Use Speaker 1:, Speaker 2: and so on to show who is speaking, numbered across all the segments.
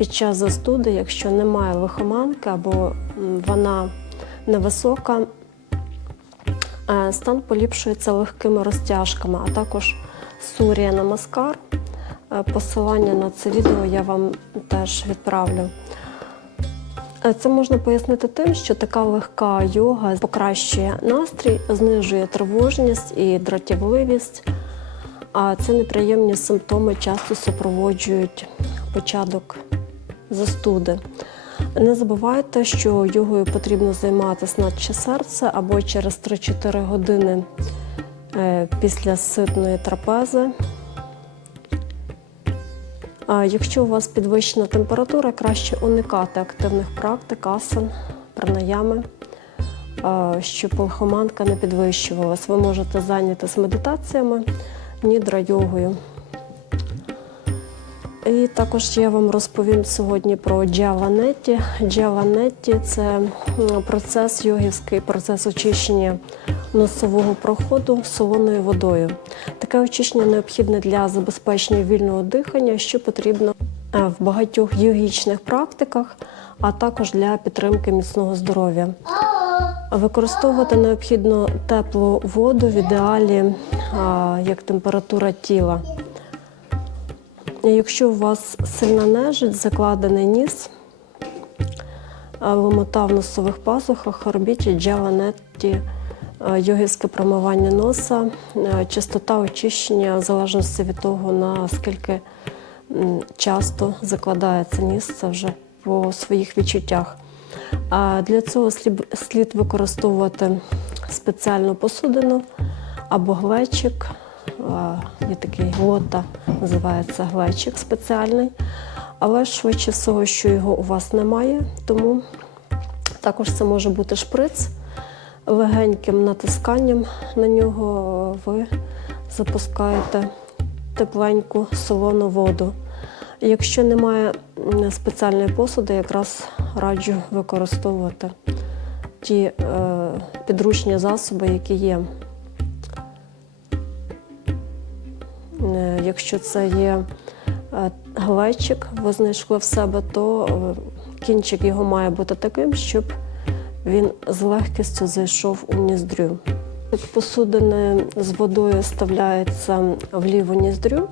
Speaker 1: під час застуди, якщо немає лихоманки або вона невисока, е, стан поліпшується легкими розтяжками, а також сурія намаскар. Е, Посилання на це відео я вам теж відправлю. Е, Це можна пояснити тим, що така легка йога покращує настрій, знижує тривожність і дратівливість. А це неприємні симптоми часто супроводжують початок застуди. Не забувайте, що йогою потрібно займатися наче серце або через 3-4 години е, після ситної трапези. А Якщо у вас підвищена температура, краще уникати активних практик, асан, пранаями, щоб лихоманка не підвищувалась. Ви можете зайнятися медитаціями, нідра-йогою. І також я вам розповім сьогодні про джаванетті. Джаванетті – це процес йогівський, процес очищення носового проходу солоною водою. Таке очищення необхідне для забезпечення вільного дихання, що потрібно е, в багатьох йогічних практиках, а також для підтримки міцного здоров'я. Використовувати необхідно теплу воду в ідеалі як температура тіла. Якщо у вас сильна нежить, закладений ніс, ломота в носових пазухах, робіть джаванетті, йогівське промивання носа, е, частота очищення в залежності від того, наскільки часто закладається ніс, це вже по своїх відчуттях. А для цього слід, слід використовувати спеціальну посудину або глечик. Є такий лота, називається глечик спеціальний. Але швидше всього, що його у вас немає, тому також це може бути шприц. Легеньким натисканням на нього ви запускаєте тепленьку солону воду. Якщо немає спеціальної посуди, якраз раджу використовувати ті е, підручні засоби, які є. Якщо це є е, глечик, ви знайшли в себе, то е, кінчик його має бути таким, щоб він з легкістю зайшов у ніздрю. Як посудини з водою вставляються в ліву ніздрю,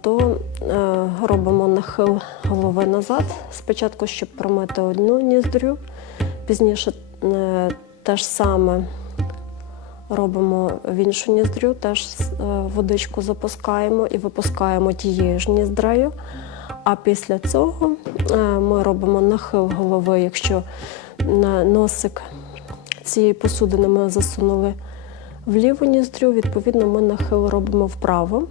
Speaker 1: то е, робимо нахил голови назад. Спочатку, щоб промити одну ніздрю, пізніше е, те ж саме робимо в іншу ніздрю, теж е, водичку запускаємо і випускаємо тією ж ніздрею. А після цього е, ми робимо нахил голови, якщо на носик цієї посудини ми засунули в ліву ніздрю, відповідно, ми нахил робимо вправо.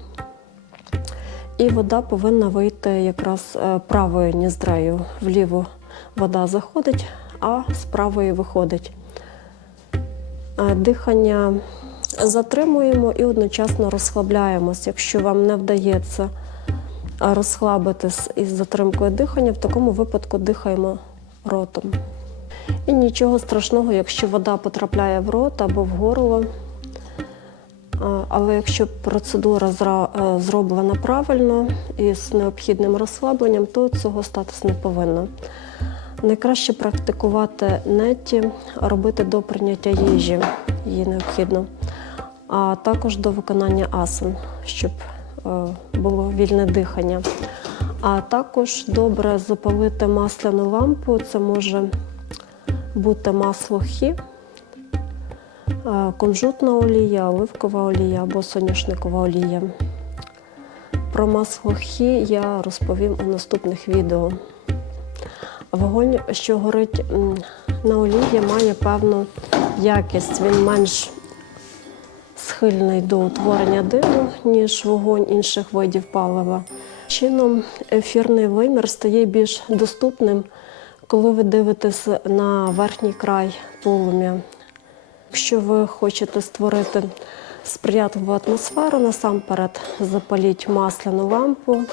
Speaker 1: І вода повинна вийти якраз е, правою ніздрею. Вліву вода заходить, а з правої виходить. Дихання затримуємо і одночасно розслабляємось. Якщо вам не вдається розслабитись із затримкою дихання, в такому випадку дихаємо ротом. І нічого страшного, якщо вода потрапляє в рот або в горло. Але якщо процедура е, зроблена правильно і з необхідним розслабленням, то цього статись не повинно. Найкраще практикувати нетті, робити до прийняття їжі, її необхідно, а також до виконання асан, щоб е, було вільне дихання. А також добре запалити масляну лампу, це може бути масло хі, е, кунжутна олія, оливкова олія або соняшникова олія. Про масло хі я розповім у наступних відео. Вогонь, що горить на олії, має певну якість. Він менш схильний до утворення диму, ніж вогонь інших видів палива. Чином ефірний вимір стає більш доступним, коли ви дивитесь на верхній край полум'я. Якщо ви хочете створити сприятливу атмосферу, насамперед запаліть масляну лампу,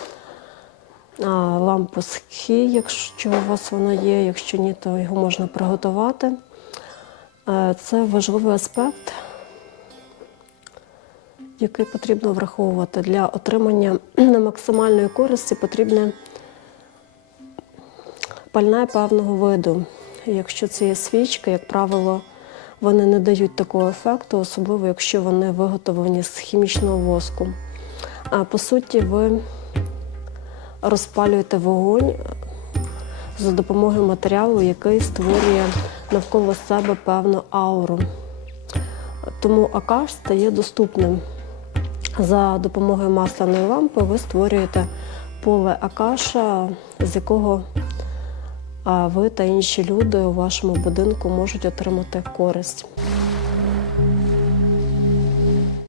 Speaker 1: лампу з хі, якщо у вас вона є, якщо ні, то його можна приготувати. Е, Це важливий аспект, який потрібно враховувати. Для отримання максимальної користі потрібне Пальне певного виду. Якщо це є свічки, як правило, вони не дають такого ефекту, особливо якщо вони виготовлені з хімічного воску. А по суті, ви розпалюєте вогонь за допомогою матеріалу, який створює навколо себе певну ауру. Тому акаш стає доступним. За допомогою масляної лампи ви створюєте поле акаша, з якого ви та інші люди у вашому будинку можуть отримати користь.